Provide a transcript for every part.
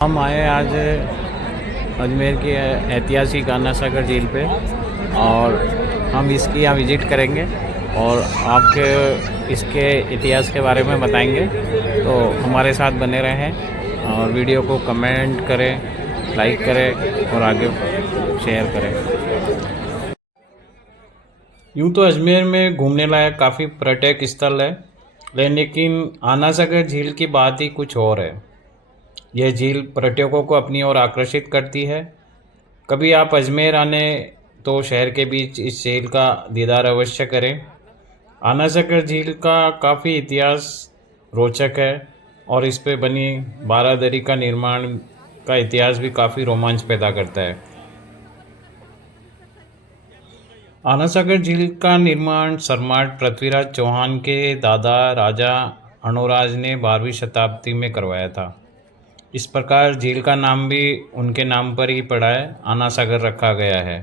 हम आए आज अजमेर की ऐतिहासिक आना सागर झील पे और हम इसकी यहाँ विज़िट करेंगे और आपके इसके इतिहास के बारे में बताएंगे। तो हमारे साथ बने रहें और वीडियो को कमेंट करें, लाइक करें और आगे शेयर करें। यूँ तो अजमेर में घूमने लायक काफ़ी पर्यटक स्थल है, लेकिन आना सागर झील की बात ही कुछ और है। यह झील पर्यटकों को अपनी ओर आकर्षित करती है। कभी आप अजमेर आने तो शहर के बीच इस झील का दीदार अवश्य करें। आना सागर झील का काफ़ी इतिहास रोचक है और इस पे बनी बारादरी का निर्माण का इतिहास भी काफ़ी रोमांच पैदा करता है। आना सागर झील का निर्माण सम्राट पृथ्वीराज चौहान के दादा राजा अणोराज ने 12वीं शताब्दी में करवाया था। इस प्रकार झील का नाम भी उनके नाम पर ही पड़ा है, आना सागर रखा गया है।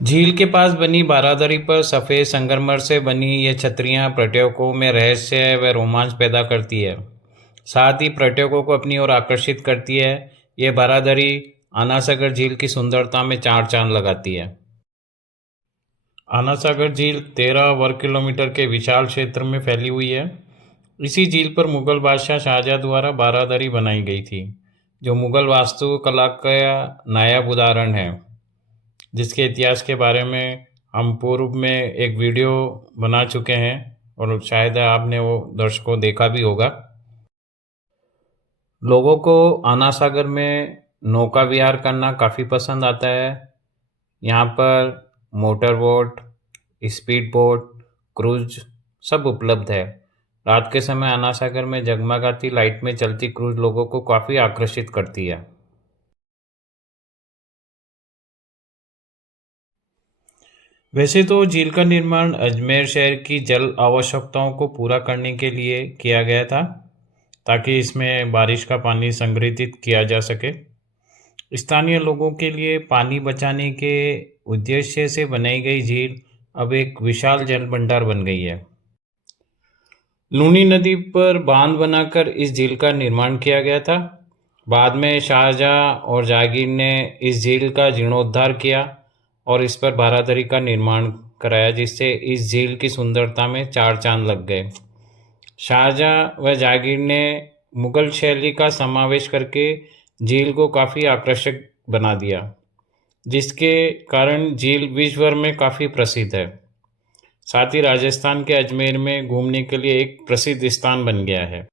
झील के पास बनी बारादरी पर सफ़ेद संगमरमर से बनी ये छतरियाँ पर्यटकों में रहस्य व रोमांच पैदा करती है, साथ ही पर्यटकों को अपनी ओर आकर्षित करती है। ये बारादरी आना सागर झील की सुंदरता में चार चांद लगाती है। आना सागर झील 13 वर्ग किलोमीटर के विशाल क्षेत्र में फैली हुई है। इसी झील पर मुगल बादशाह शाहजहाँ द्वारा बारादरी बनाई गई थी, जो मुगल वास्तुकला का नायाब उदाहरण है, जिसके इतिहास के बारे में हम पूर्व में एक वीडियो बना चुके हैं और शायद आपने वो दर्शकों देखा भी होगा। लोगों को आना सागर में नौका विहार करना काफ़ी पसंद आता है। यहाँ पर motor boat, speed boat, cruise सब उपलब्ध है। रात के समय आना सागर में जगमगाती लाइट में चलती क्रूज लोगों को काफ़ी आकर्षित करती है। वैसे तो झील का निर्माण अजमेर शहर की जल आवश्यकताओं को पूरा करने के लिए किया गया था, ताकि इसमें बारिश का पानी संग्रहित किया जा सके। स्थानीय लोगों के लिए पानी बचाने के उद्देश्य से बनाई गई झील अब एक विशाल जल भंडार बन गई है। लूनी नदी पर बांध बनाकर इस झील का निर्माण किया गया था। बाद में शाहजहाँ और जहांगीर ने इस झील का जीर्णोद्धार किया और इस पर बारादरी का निर्माण कराया, जिससे इस झील की सुंदरता में चार चांद लग गए। शाहजहाँ व जहांगीर ने मुगल शैली का समावेश करके झील को काफ़ी आकर्षक बना दिया, जिसके कारण झील विश्व भर में काफ़ी प्रसिद्ध है। साथ ही राजस्थान के अजमेर में घूमने के लिए एक प्रसिद्ध स्थान बन गया है।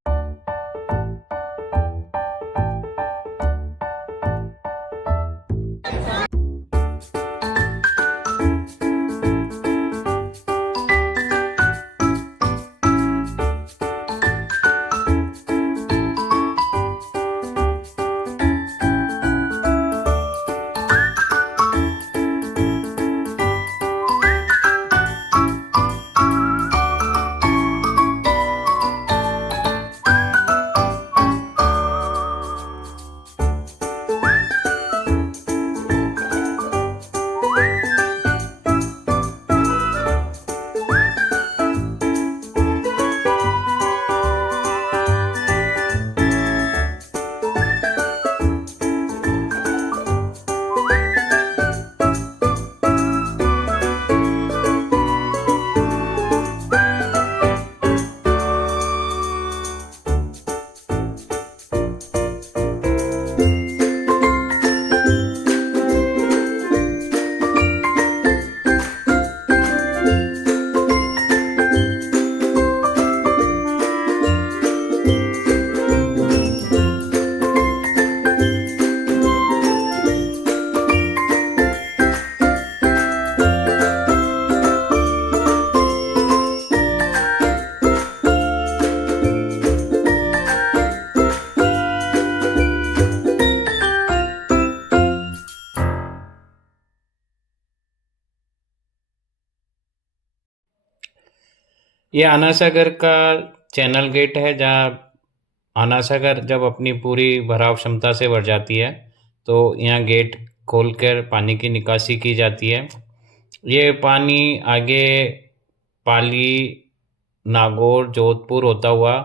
ये आना सागर का चैनल गेट है, जहाँ आना सागर जब अपनी पूरी भराव क्षमता से भर जाती है तो यहाँ गेट खोलकर पानी की निकासी की जाती है। ये पानी आगे पाली, नागौर, जोधपुर होता हुआ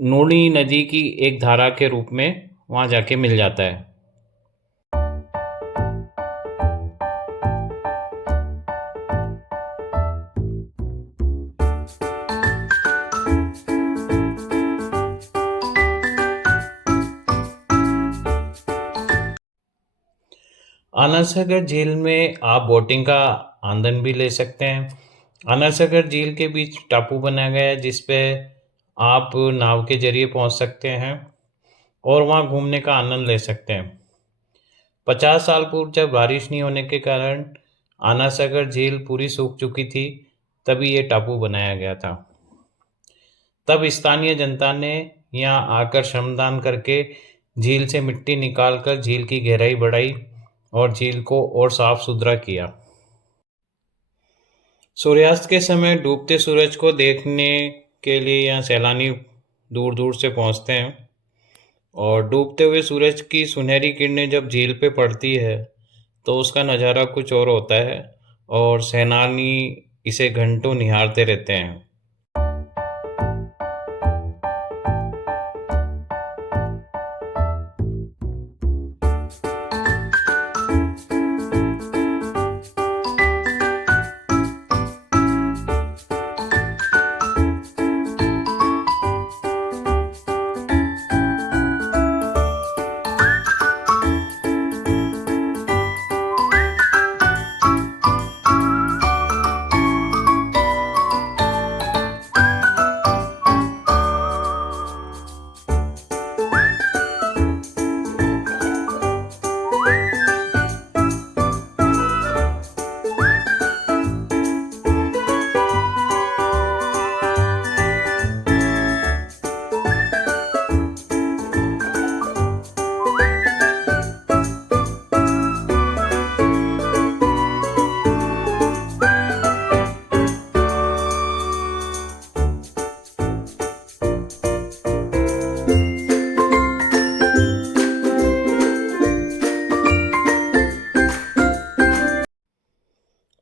नूनी नदी की एक धारा के रूप में वहाँ जाके मिल जाता है। आनंद सागर झील में आप बोटिंग का आनंद भी ले सकते हैं। आनंद सागर झील के बीच टापू बनाया गया है जिस पे आप नाव के जरिए पहुंच सकते हैं और वहां घूमने का आनंद ले सकते हैं। 50 साल पूर्व जब बारिश नहीं होने के कारण आनंद सागर झील पूरी सूख चुकी थी, तभी ये टापू बनाया गया था। तब स्थानीय जनता ने यहाँ आकर श्रमदान करके झील से मिट्टी निकालकर झील की गहराई बढ़ाई और झील को और साफ सुथरा किया। सूर्यास्त के समय डूबते सूरज को देखने के लिए यहाँ सैलानी दूर दूर से पहुँचते हैं और डूबते हुए सूरज की सुनहरी किरणें जब झील पे पड़ती है तो उसका नज़ारा कुछ और होता है और सैलानी इसे घंटों निहारते रहते हैं।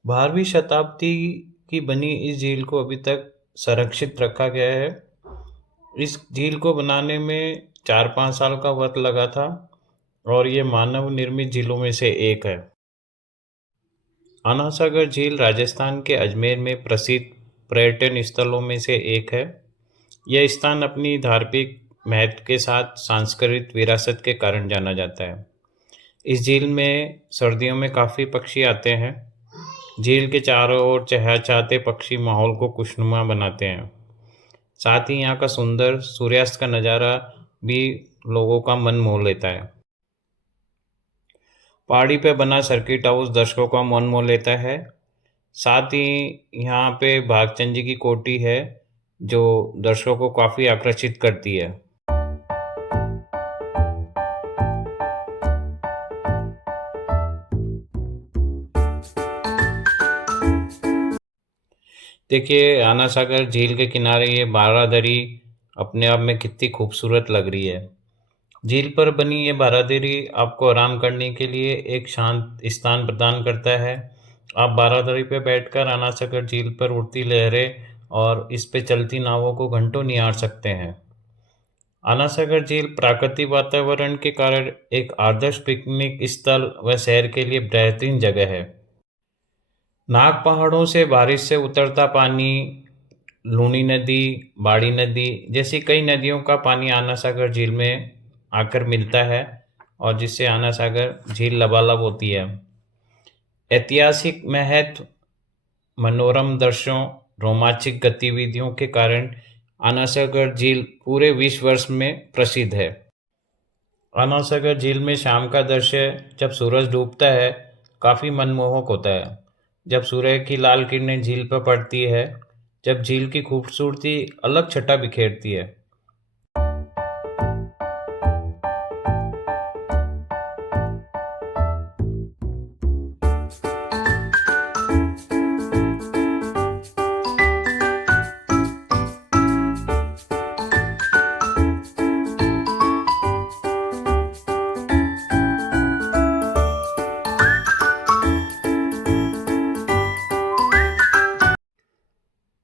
बारहवीं शताब्दी की बनी इस झील को अभी तक संरक्षित रखा गया है। इस झील को बनाने में 4-5 साल का वक्त लगा था और ये मानव निर्मित झीलों में से एक है। आना सागर झील राजस्थान के अजमेर में प्रसिद्ध पर्यटन स्थलों में से एक है। यह स्थान अपनी धार्मिक महत्व के साथ सांस्कृतिक विरासत के कारण जाना जाता है। इस झील में सर्दियों में काफ़ी पक्षी आते हैं। झील के चारों ओर चहचहाते पक्षी माहौल को खुशनुमा बनाते हैं। साथ ही यहाँ का सुंदर सूर्यास्त का नज़ारा भी लोगों का मन मोह लेता है। पहाड़ी पे बना सर्किट हाउस दर्शकों का मन मोह लेता है। साथ ही यहाँ पे भागचंद जी की कोठी है जो दर्शकों को काफ़ी आकर्षित करती है। देखिए, आना सागर झील के किनारे ये बारादरी अपने आप में कितनी खूबसूरत लग रही है। झील पर बनी ये बारादरी आपको आराम करने के लिए एक शांत स्थान प्रदान करता है। आप बारादरी पे बैठकर आना सागर झील पर उड़ती लहरें और इस पे चलती नावों को घंटों निहार सकते हैं। आना सागर झील प्राकृतिक वातावरण के कारण एक आदर्श पिकनिक स्थल व सैर के लिए बेहतरीन जगह है। नाग पहाड़ों से बारिश से उतरता पानी, लूनी नदी, बाड़ी नदी जैसी कई नदियों का पानी आना सागर झील में आकर मिलता है और जिससे आना सागर झील लबालब होती है। ऐतिहासिक महत्व, मनोरम दृश्यों, रोमांचक गतिविधियों के कारण आना सागर झील पूरे विश्व में प्रसिद्ध है। आना सागर झील में शाम का दृश्य जब सूरज डूबता है काफ़ी मनमोहक होता है। जब सूर्य की लाल किरणें झील पर पड़ती है, जब झील की खूबसूरती अलग छटा बिखेरती है।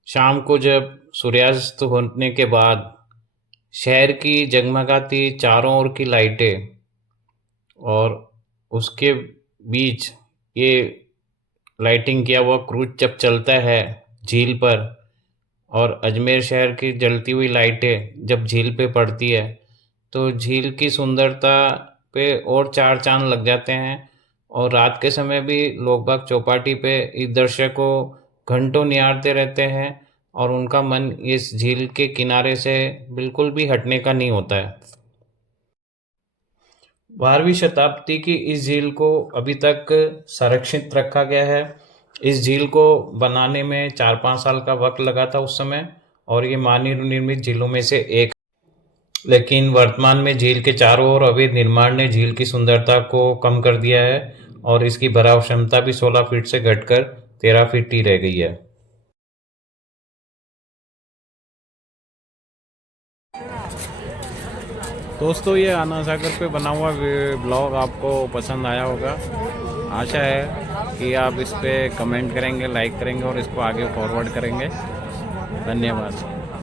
शाम को जब सूर्यास्त होने के बाद शहर की जगमगाती चारों ओर की लाइटें और उसके बीच ये लाइटिंग किया हुआ क्रूज जब चलता है झील पर, और अजमेर शहर की जलती हुई लाइटें जब झील पे पड़ती है, तो झील की सुंदरता पे और चार चांद लग जाते हैं। और रात के समय भी लोग बाग चौपाटी पे इस दृश्य को घंटों निहारते रहते हैं, और उनका मन इस झील के किनारे से बिल्कुल भी हटने का नहीं होता है। 12वीं शताब्दी की इस झील को अभी तक संरक्षित रखा गया है। इस झील को बनाने में 4-5 साल का वक्त लगा था उस समय, और ये मानव निर्मित झीलों में से एक। लेकिन वर्तमान में झील के चारों ओर अवैध निर्माण ने झील की सुंदरता को कम कर दिया है, और इसकी भराव क्षमता भी 16 फीट से घटकर 13 फीट ही रह गई है। दोस्तों, ये आना सागर पे बना हुआ ब्लॉग आपको पसंद आया होगा। आशा है कि आप इस पे कमेंट करेंगे, लाइक करेंगे और इसको आगे फॉरवर्ड करेंगे। धन्यवाद।